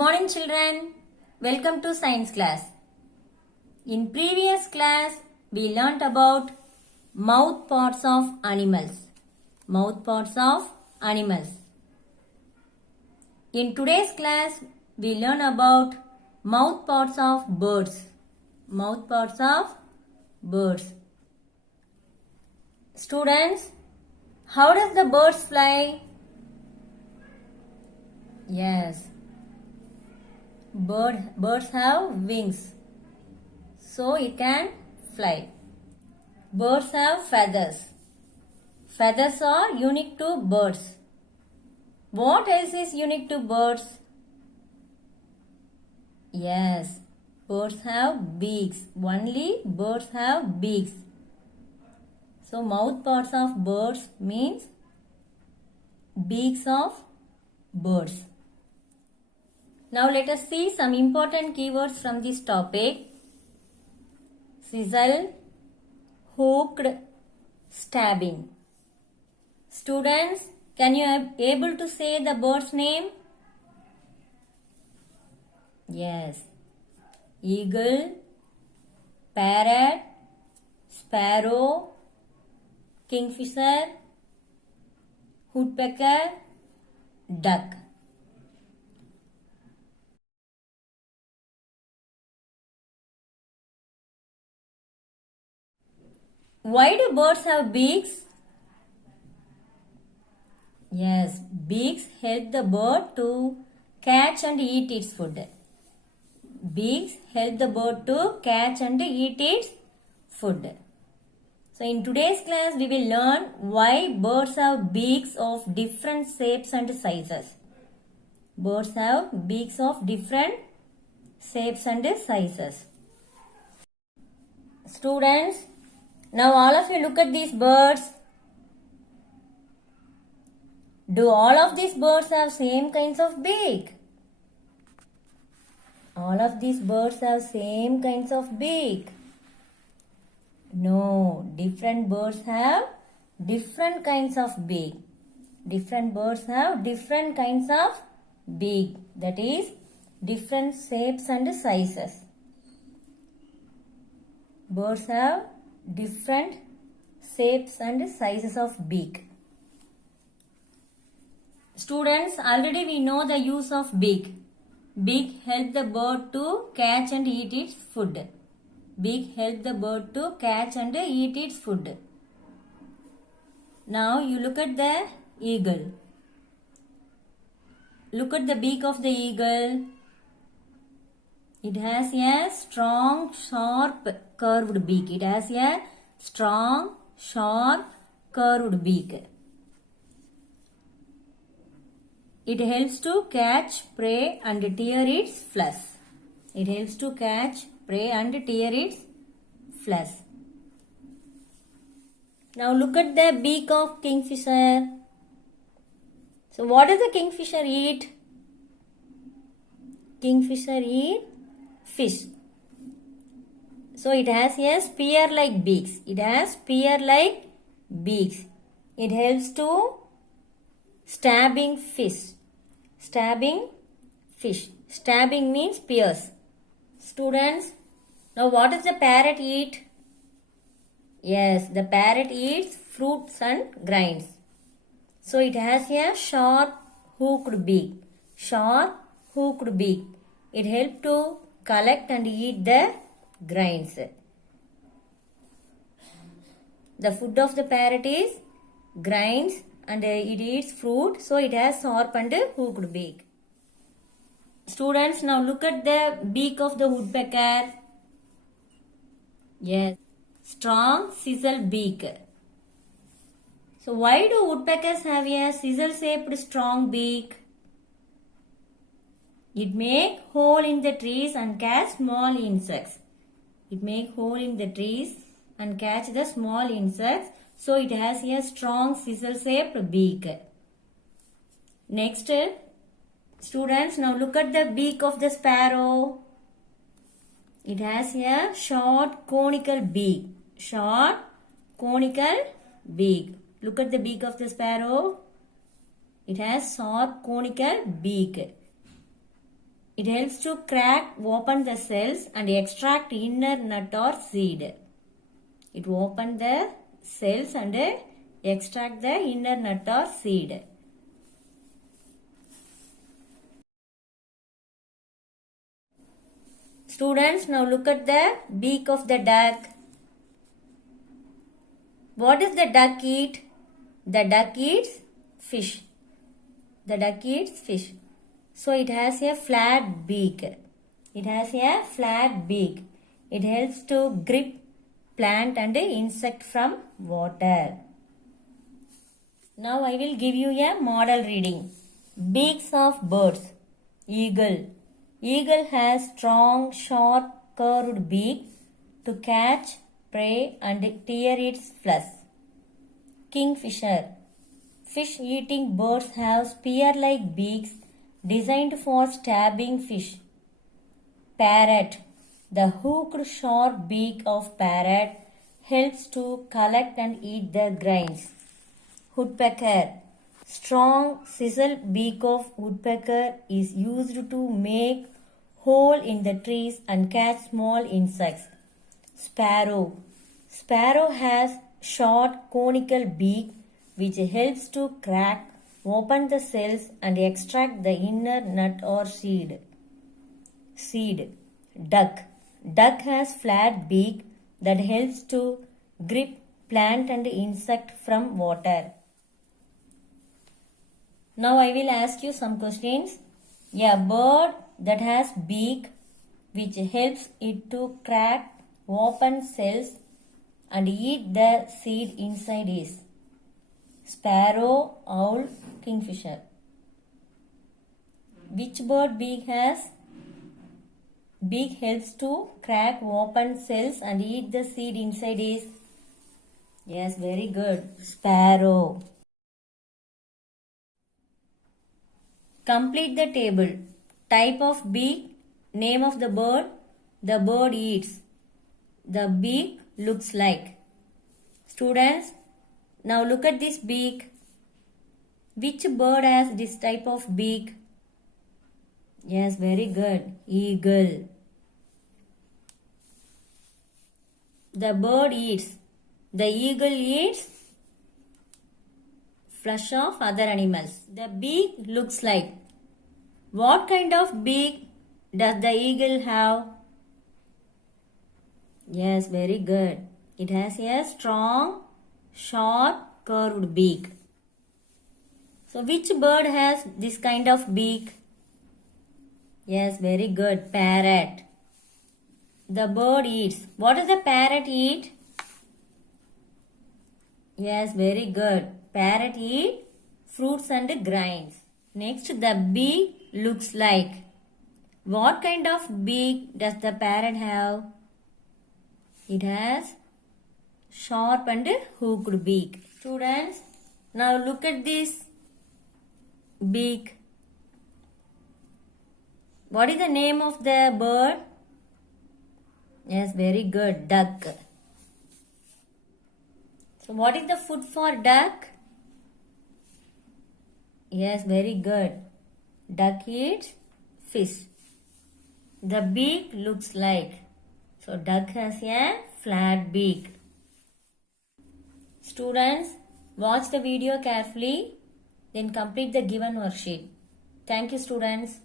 morning children. Welcome to science class. In previous class we learnt about mouth parts of animals. Mouth parts of animals. In today's class we learn about mouth parts of birds. Mouth parts of birds. Students, how does the birds fly? Yes. Birds have wings, so it can fly. Birds have feathers. Feathers are unique to birds. What else is unique to birds? Yes, birds have beaks. Only birds have beaks. So mouth parts of birds means beaks of birds. Now let us see some important keywords from this topic. Sizzle, hooked, stabbing. Students, can you able to say the bird's name? Yes. Eagle, parrot, sparrow, kingfisher, woodpecker, duck. Why do birds have beaks? Yes, beaks help the bird to catch and eat its food. Beaks help the bird to catch and eat its food. So in today's class we will learn why birds have beaks of different shapes and sizes. Birds have beaks of different shapes and sizes. Students, now all of you look at these birds. Do all of these birds have same kinds of beak? All of these birds have same kinds of beak. No, different birds have different kinds of beak. Different birds have different kinds of beak. That is, different shapes and sizes. Birds have different shapes and sizes of beak. Students, already we know the use of beak. Beak help the bird to catch and eat its food. Beak help the bird to catch and eat its food. Now you look at the eagle. Look at the beak of the eagle. It has a strong, sharp, curved beak. It has a strong, sharp, curved beak. It helps to catch prey and tear its flesh. It helps to catch prey and tear its flesh. Now look at the beak of kingfisher. So what does the kingfisher eat? Kingfisher eat fish. So it has a spear-like beaks. It has spear-like beaks. It helps to stabbing fish. Stabbing fish. Stabbing means pierce. Students, now what does the parrot eat? Yes, the parrot eats fruits and grains. So it has a sharp hooked beak. Sharp hooked beak. It helps to collect and eat the grains. The food of the parrot is grains and it eats fruit, so it has sharp and hooked beak. Students, now look at the beak of the woodpecker. Yes, strong sisal beak. So why do woodpeckers have a sisal-shaped strong beak? It makes hole in the trees and catch small insects. It makes hole in the trees and catch the small insects. So it has a strong sisal-shaped beak. Next, students, now look at the beak of the sparrow. It has a short conical beak. Short conical beak. Look at the beak of the sparrow. It has short conical beak. It helps to crack open the cells and extract inner nut or seed. It open the cells and extract the inner nut or seed. Students, now look at the beak of the duck. What does the duck eat? The duck eats fish. The duck eats fish. So it has a flat beak. It has a flat beak. It helps to grip plant and insect from water. Now I will give you a model reading. Beaks of birds. Eagle. Eagle has strong, sharp, curved beak to catch prey and tear its flesh. Kingfisher. Fish-eating birds have spear-like beaks designed for stabbing fish. Parrot. The hooked sharp beak of parrot helps to collect and eat the grains. Woodpecker. Strong sisal beak of woodpecker is used to make hole in the trees and catch small insects. Sparrow. Sparrow has short conical beak which helps to crack open the cells and extract the inner nut or seed. Duck. Duck has flat beak that helps to grip plant and insect from water. Now I will ask you some questions. A bird that has beak which helps it to crack open cells and eat the seed inside is sparrow, owl, kingfisher. Which bird beak helps to crack open cells and eat the seed inside is? Yes, very good. Sparrow. Complete the table. Type of beak, name of the bird eats. The beak looks like. Students, now look at this beak. Which bird has this type of beak? Yes, very good. Eagle. The bird eats. The eagle eats flesh of other animals. The beak looks like. What kind of beak does the eagle have? Yes, very good. It has a strong, sharp, curved beak. So, which bird has this kind of beak? Yes, very good. Parrot. The bird eats. What does the parrot eat? Yes, very good. Parrot eat fruits and grains. Next, the beak looks like. What kind of beak does the parrot have? It has sharp and hooked beak. Students, now look at this beak. What is the name of the bird? Yes, very good. Duck. So, what is the food for duck? Yes, very good. Duck eats fish. The beak looks like. So, duck has a flat beak. Students, watch the video carefully, then complete the given worksheet. Thank you, students.